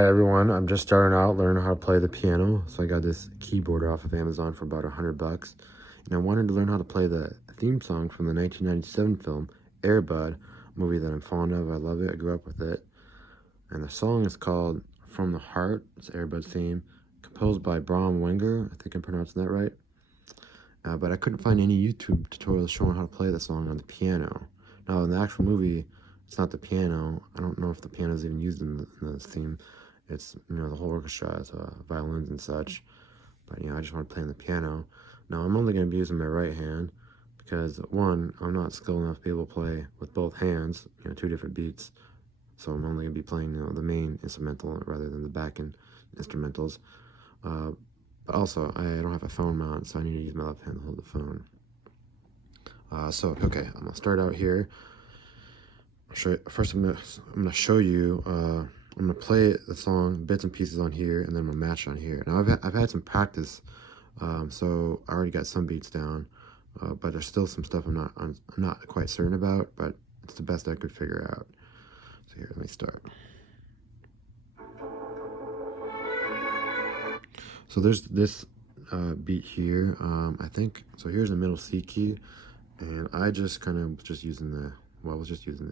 Hi everyone, I'm just starting out learning how to play the piano. So I got this keyboard off of Amazon for about $100. And I wanted to learn how to play the theme song from the 1997 film Air Bud, a movie that I'm fond of. I love it, I grew up with it. And the song is called From the Heart. It's Air Bud's theme, composed by Bram Wenger. I think I'm pronouncing that right. But I couldn't find any YouTube tutorials showing how to play the song on the piano. Now in the actual movie, it's not the piano. I don't know if the piano is even used in this theme. It's, the whole orchestra has violins and such. But, I just want to play on the piano. Now, I'm only going to be using my right hand because, one, I'm not skilled enough to be able to play with both hands, two different beats. So I'm only going to be playing, the main instrumental rather than the back-end instrumentals. But also, I don't have a phone mount, so I need to use my left hand to hold the phone. Okay, I'm going to start out here. First, I'm gonna show you. I'm gonna play the song bits and pieces on here, and then I'm gonna match on here. Now I've had some practice, so I already got some beats down, but there's still some stuff I'm not quite certain about. But it's the best I could figure out. So here, let me start. So there's this beat here. I think so. Here's the middle C key, and I just kind of was using the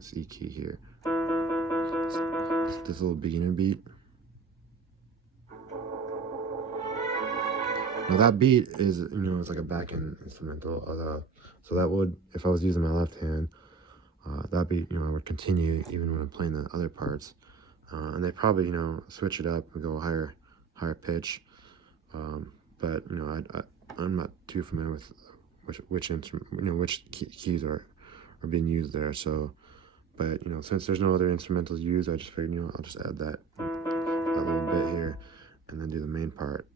C key here. This little beginner beat. Now that beat is, it's like a back-end instrumental. So that would, if I was using my left hand, that beat, I would continue even when I'm playing the other parts. And they probably, switch it up and go higher pitch. But I'm not too familiar with which instrument, which keys are being used there. So, but since there's no other instrumentals used, I just figured, I'll just add that little bit here, and then do the main part.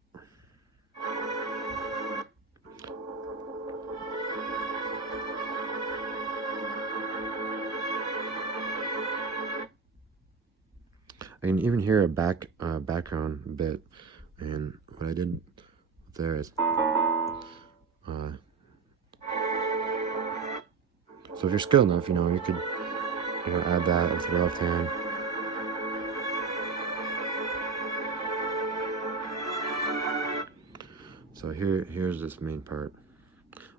I can even hear a background bit, and what I did there is, so if you're skilled enough, you could, add that with your left hand. So here's this main part.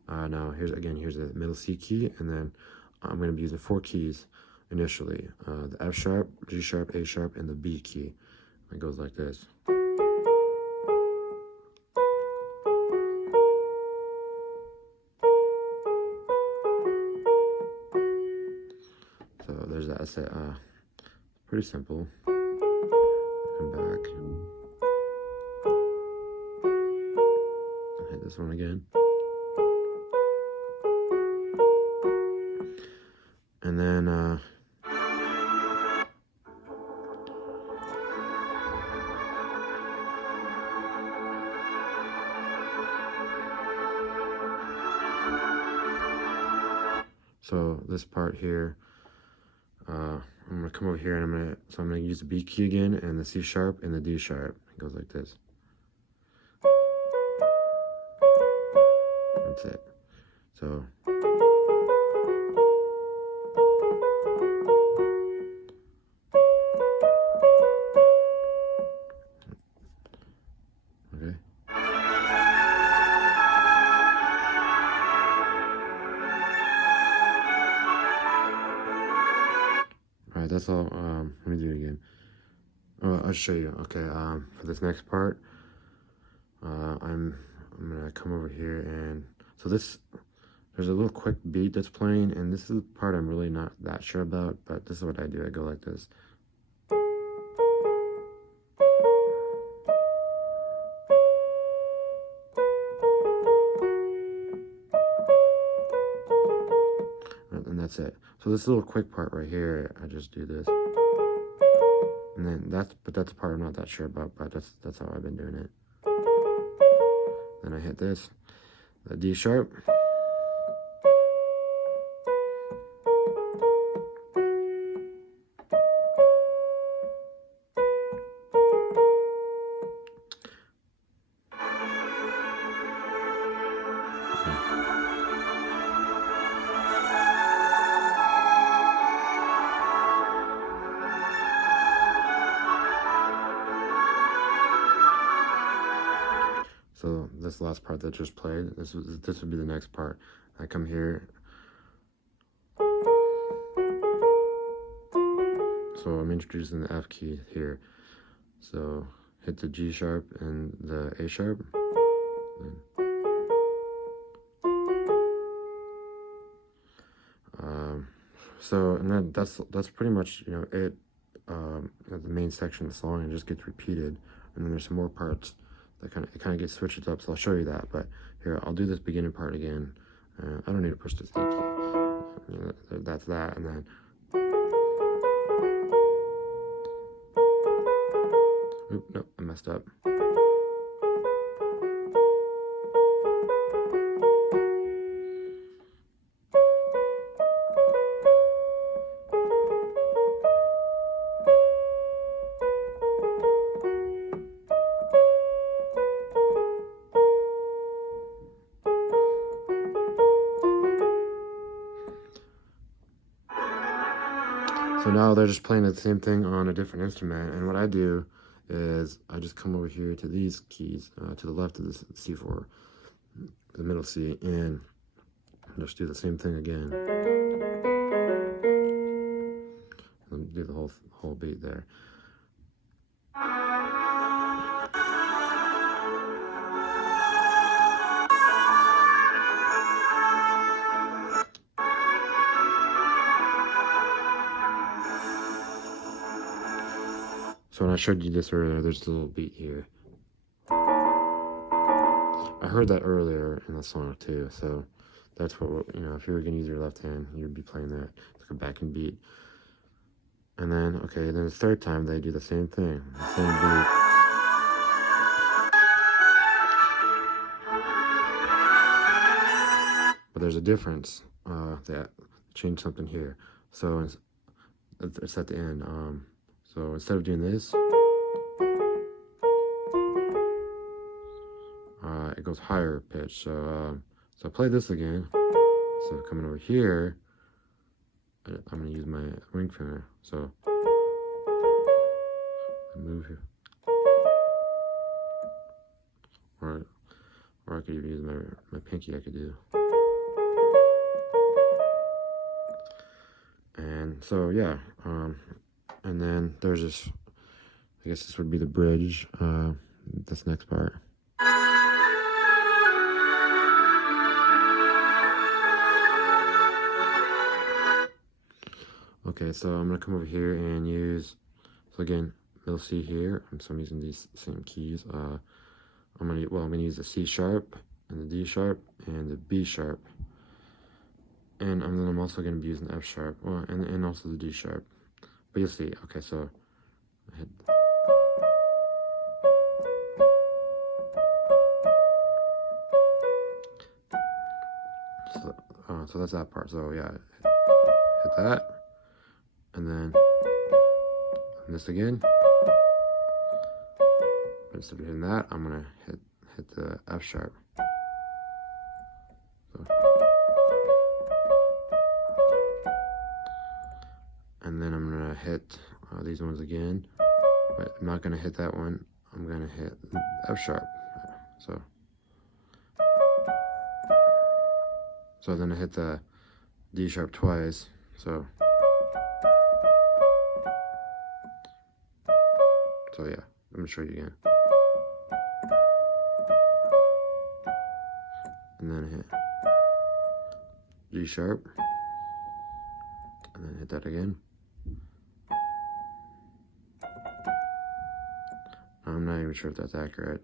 Now here's the middle C key, and then I'm going to be using 4 keys initially. The F sharp, G sharp, A sharp, and the B key. It goes like this. So there's that. That's it. Pretty simple. Come back. Hit this one again. And then so this part here, I'm gonna come over here and I'm gonna use the B key again, and the C sharp and the D sharp. It goes like this. That's it. So okay. Alright, that's all. Let me do it again. I'll show you. Okay, for this next part, I'm gonna come over here, and so there's a little quick beat that's playing, and this is the part I'm really not that sure about, but this is what I do. I go like this. And that's it. So this little quick part right here, I just do this. And then that's the part I'm not that sure about, but that's how I've been doing it. Then I hit this, the D sharp. So this last part that just played, this would be the next part. I come here. So I'm introducing the F key here. So hit the G sharp and the A sharp. So and then that's pretty much, you know, it. The main section of the song, and it just gets repeated. And then there's some more parts that kind of get switched up. So I'll show you that. But here, I'll do this beginning part again. I don't need to push this A key. You know, that's that, and then. Oop, nope, I messed up. So now they're just playing the same thing on a different instrument, and what I do is I just come over here to these keys, to the left of the C4, the middle C, and just do the same thing again. And do the whole beat there. So when I showed you this earlier, there's a little beat here. I heard that earlier in the song too, so that's what, you know, if you were gonna use your left hand, you'd be playing that. It's like a backing beat. And then, okay, then the third time they do the same thing, the same beat. But there's a difference, that changed something here. So it's at the end. So instead of doing this, it goes higher pitch. So I play this again. So coming over here, I'm gonna use my ring finger. So I move here, or I could even use my pinky. I could do. And so yeah, and then there's this. I guess this would be the bridge. This next part. Okay, so I'm gonna come over here and use, so again, middle C here, and so I'm using these same keys. I'm gonna use the C sharp, and the D sharp, and the B sharp. And then I'm also gonna be using the F sharp, and also the D sharp. But you'll see, okay, so I hit. So that's that part, so yeah, hit that. And then this again. But instead of hitting that, I'm gonna hit the F sharp. So. And then I'm gonna hit these ones again, but I'm not gonna hit that one. I'm gonna hit F sharp. So then I hit the D sharp twice. So yeah, I'm gonna show you again. And then I hit G sharp, and then hit that again. I'm not even sure if that's accurate.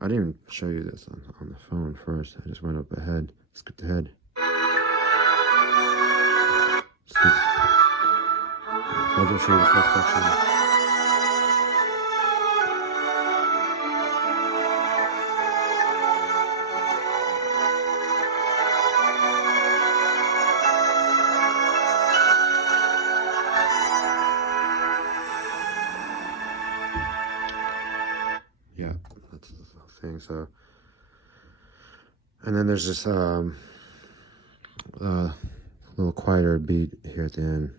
I didn't even show you this on the phone first. I just went up ahead, skipped ahead. So I'll just show you the first section. Yeah, that's the thing. So, and then there's this little quieter beat here at the end.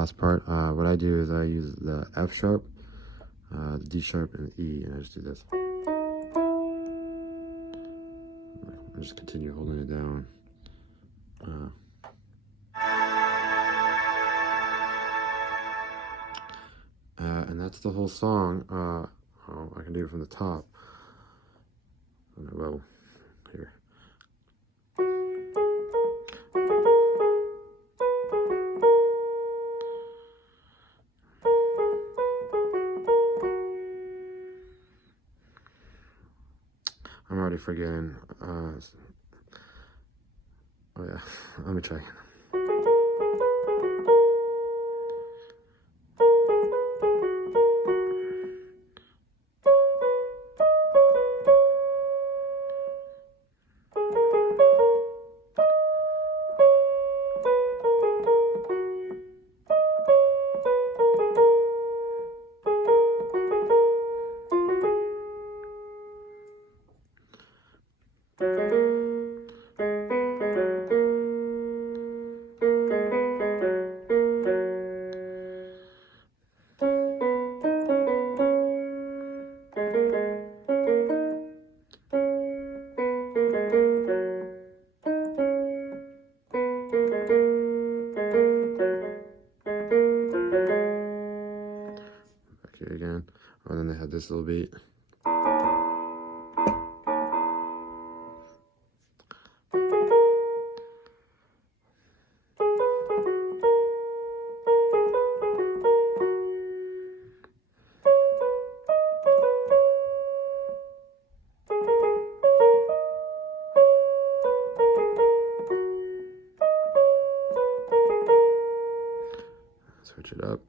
last part. What I do is I use the F sharp, the D sharp, and the E, and I just do this. I just continue holding it down. And that's the whole song. Oh, I can do it from the top. Well, here. I'm already forgetting. Oh yeah, let me try. Here again. Oh, and then they had this little beat. Switch it up.